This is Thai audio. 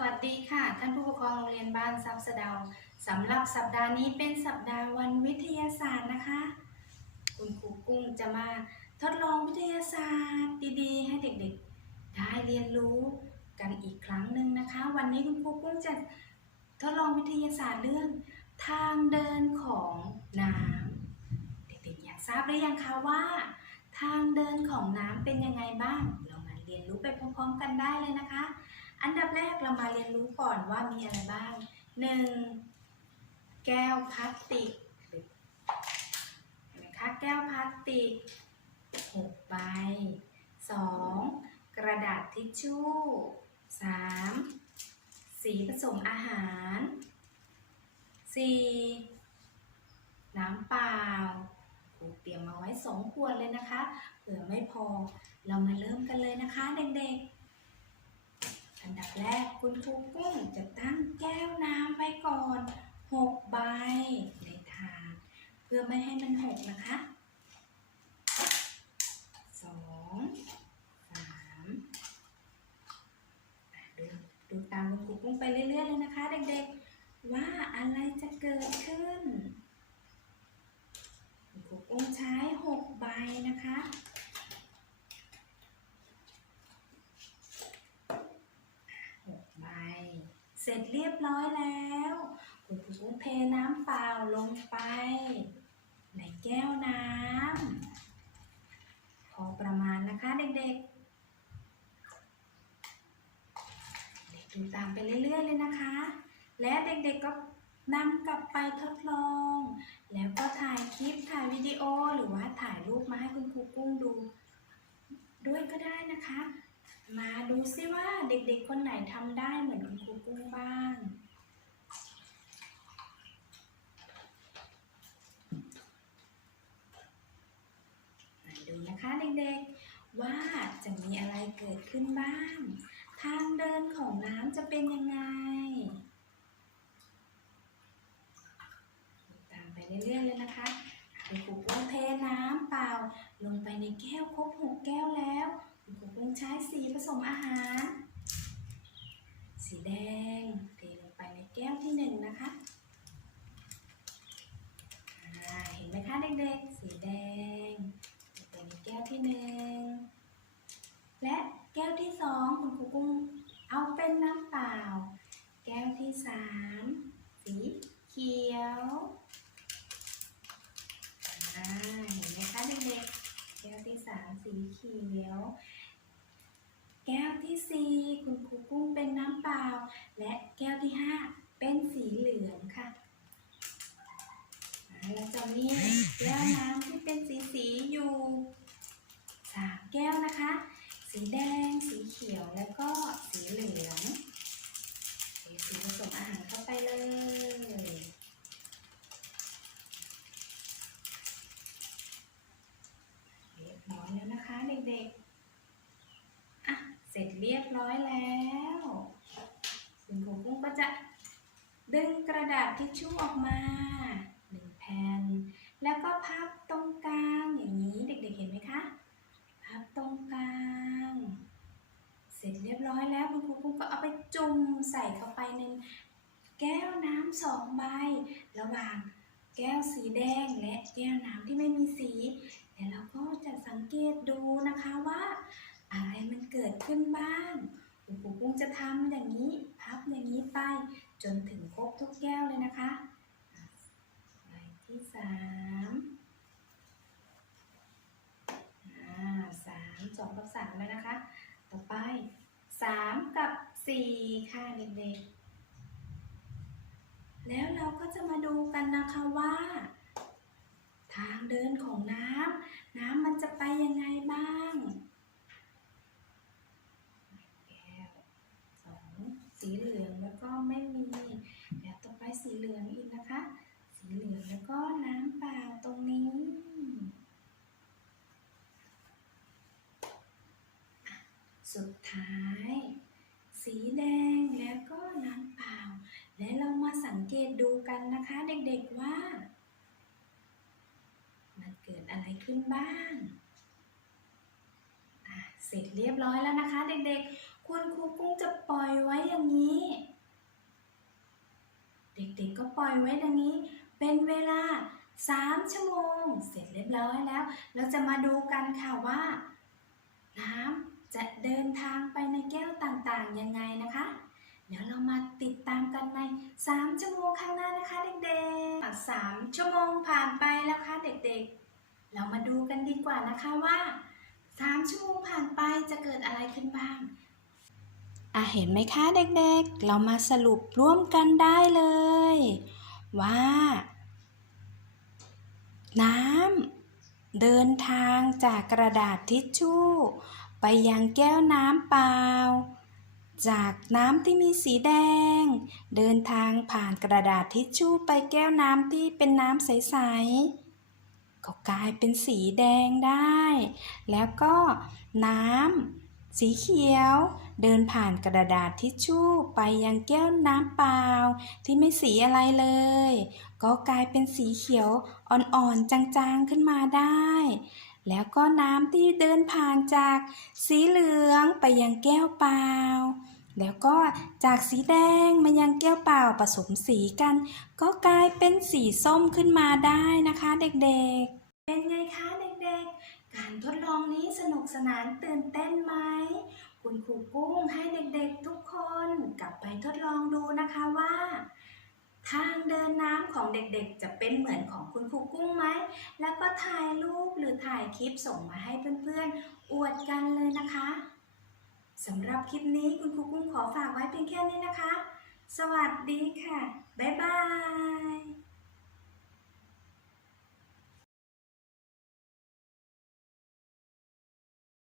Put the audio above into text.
วัสดีค่ะ ท่านผู้ปกครองโรงเรียนบ้านซับสะเดาสำหรับสัปดาห์นี้เป็นสัปดาห์วันวิทยาศาสตร์นะคะ คุณครูกุ้งจะมาทดลองวิทยาศาสตร์ดีๆ ให้เด็กๆ ได้เรียนรู้กันอีกครั้งหนึ่งนะคะ วันนี้คุณครูกุ้งจะทดลองวิทยาศาสตร์เรื่อง ทางเดินของน้ำเด็กๆอยากทราบหรือยังคะว่า ทางเดินของน้ำเป็นยังไงบ้างเรามาเรียนรู้ไปพร้อมๆ กันได้เลยนะคะ อันดับแรกเรามาเรียนรู้ก่อนว่ามีอะไรบ้าง 1. แก้วพลาสติกเห็นไหมคะแก้วพลาสติก 6 ใบ 2. กระดาษทิชชู่ 3. สีผสมอาหาร 4. น้ำเปล่าเตรียมมาไว้ 2 ขวดเลยนะคะ เผื่อไม่พอ เรามาเริ่มกันเลยนะคะเด็กๆ อันดับแรกคุณครูกุ้งจะตั้งแก้วน้ำไว้ก่อน 6 ใบในถาดเพื่อไม่ให้มันหกนะคะ2 3อะดูดูตามคุณครูกุ้งไปเรื่อยๆเลยนะคะเด็กๆ ว่าอะไรจะเกิดขึ้น คุณครูกุ้งใช้6ใบนะคะ หกใบ เสร็จเรียบร้อยแล้วคุณครูกุ้งเทน้ำเปล่าลงไป ในแก้วน้ำพอประมาณนะคะเด็กๆเด็กดูตามไปเรื่อยๆเลยนะคะ และเด็กๆก็นำกลับไปทดลอง แล้วก็ถ่ายคลิปถ่ายวิดีโอหรือว่าถ่ายรูปมาให้คุณครูกุ้งดู ด้วยก็ได้นะคะ มาดูซิว่าเด็กๆคนไหนทำได้เหมือนคุณครูกุ้งบ้าง มาดูนะคะเด็กๆ ว่าจะมีอะไรเกิดขึ้นบ้าง ทางเดินของน้ำจะเป็นยังไง ตามไปเรื่อยๆเลยนะคะคุณครูกุ้งเทน้ำเปล่า ลงไปในแก้วครบหกแก้วแล้ว คุณครูกุ้งใช้สีผสมอาหาร สีแดงเทลงไปในแก้วที่หนึ่งนะคะเห็นไหมคะเด็กๆ สีแดงลงไปในแก้วที่หนึ่งและแก้วที่สองคุณครูกุ้งเอาเป็นน้ำเปล่า แก้วที่สามสีเขียวเห็นไหมคะเด็กๆ แก้วที่สามสีเขียว แก้วที่สี่คุณครูกุ้งเป็นน้ำเปล่า และแก้วที่ห้าเป็นสีเหลืองค่ะอ่าแล้วจะมีแก้วน้ำที่เป็นสีสีๆอยู่สามแก้วนะคะ สีแดง สีเขียวแล้วก็สีเหลืองเทสีผสมอาหารเข้าไปเลย เรียบร้อยแล้วนะคะเด็กๆ อะ เรียบร้อยแล้วคุณครูกุ้งก็จะดึงกระดาษทิชชู่ออกมาหนึ่งแผ่น แล้วก็พับตรงกลางอย่างนี้เด็กๆเห็นไหมคะ พับตรงกลาง เสร็จเรียบร้อยแล้วคุณครูกุ้งก็เอาไปจุ่มใส่เข้าไปในแก้วน้ำสองใบ ระหว่างแก้วสีแดงและแก้วน้ำที่ไม่มีสี แล้วเราก็จะสังเกตดูนะคะว่า อะไรมันเกิดขึ้นบ้างคุณครูกุ้งจะทำอย่างนี้ พับอย่างนี้ไป จนถึงครบทุกแก้วเลยนะคะใบที่สามสามสองกับสามแล้วนะคะ ต่อไปสามกับสี่ค่ะเด็กๆ แล้วเราก็จะมาดูกันนะคะว่า ทางเดินของน้ำน้ำมันจะไปยังไงบ้างแก้วสอง สีเหลืองแล้วก็ไม่มีแล้วต่อไปสีเหลืองอีกนะคะ สีเหลืองแล้วก็น้ำเปล่าตรงนี้สุดท้าย สีแดงแล้วก็น้ำเปล่า และเรามาสังเกตดูกันนะคะเด็กๆว่า มันเกิดอะไรขึ้นบ้างเสร็จเรียบร้อยแล้วนะคะ เด็กๆ คุณครูกุ้งจะปล่อยไว้อย่างนี้ เด็กๆก็ปล่อยไว้อย่างนี้ เป็นเวลา 3 ชั่วโมง เสร็จเรียบร้อยแล้ว เราจะมาดูกันค่ะว่า น้ำจะเดินทางไปในแก้วต่างๆ ยังไงนะคะ เดี๋ยวเรามาติดตามกันใน 3 ชั่วโมงข้างหน้านะคะเด็กๆ 3 ชั่วโมงผ่านไปแล้วค่ะเด็กๆ เรามาดูกันดีกว่านะคะว่า 3 ชั่วโมงผ่านไปจะเกิดอะไรขึ้นบ้าง อะเห็นไหมคะเด็กๆ เรามาสรุปร่วมกันได้เลย ว่า น้ำเดินทางจากกระดาษทิชชู่ ไปยังแก้วน้ำเปล่า จากน้ำที่มีสีแดง เดินทางผ่านกระดาษทิชชู่ไปแก้วน้ำที่เป็นน้ำใสๆก็กลายเป็นสีแดงได้ แล้วก็น้ำสีเขียว เดินผ่านกระดาษทิชชู่ไปยังแก้วน้ำเปล่า ที่ไม่สีอะไรเลย ก็กลายเป็นสีเขียวอ่อนๆจางๆขึ้นมาได้ แล้วก็น้ำที่เดินผ่านจากสีเหลืองไปยังแก้วเปล่าแล้วก็จากสีแดงมายังแก้วเปล่าผสมสีกัน ก็กลายเป็นสีส้มขึ้นมาได้นะคะเด็กๆ เป็นไงคะเด็กๆ การทดลองนี้สนุกสนานตื่นเต้นไหม คุณครูกุ้งให้เด็กๆทุกคนกลับไปทดลองดูนะคะว่า ทางเดินน้ำของเด็กๆ จะเป็นเหมือนของคุณครูกุ้งไหม แล้วก็ถ่ายรูปหรือถ่ายคลิปส่งมาให้เพื่อนๆ อวดกันเลยนะคะสำหรับคลิปนี้คุณครูกุ้งขอฝากไว้เพียงแค่นี้นะคะ สวัสดีค่ะ บ๊ายบาย